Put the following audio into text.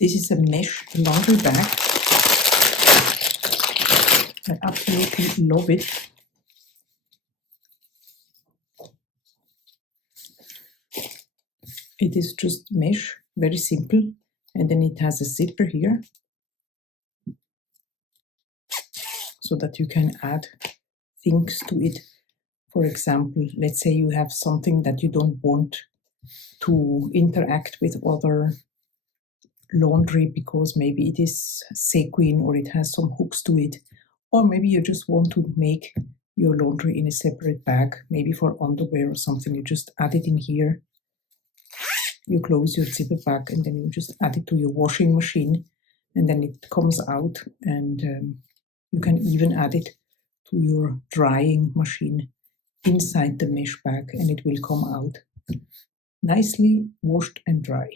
This is a mesh laundry bag. I absolutely love it. It is just mesh, very simple, and then it has a zipper here so that you can add things to it. For example, let's say you have something that you don't want to interact with other laundry because maybe it is sequin or it has some hooks to it, or maybe you just want to make your laundry in a separate bag, maybe for underwear or something. You just add it in here, you close your zipper bag, and then you just add it to your washing machine, and then it comes out, and you can even add it to your drying machine inside the mesh bag, and it will come out nicely washed and dry.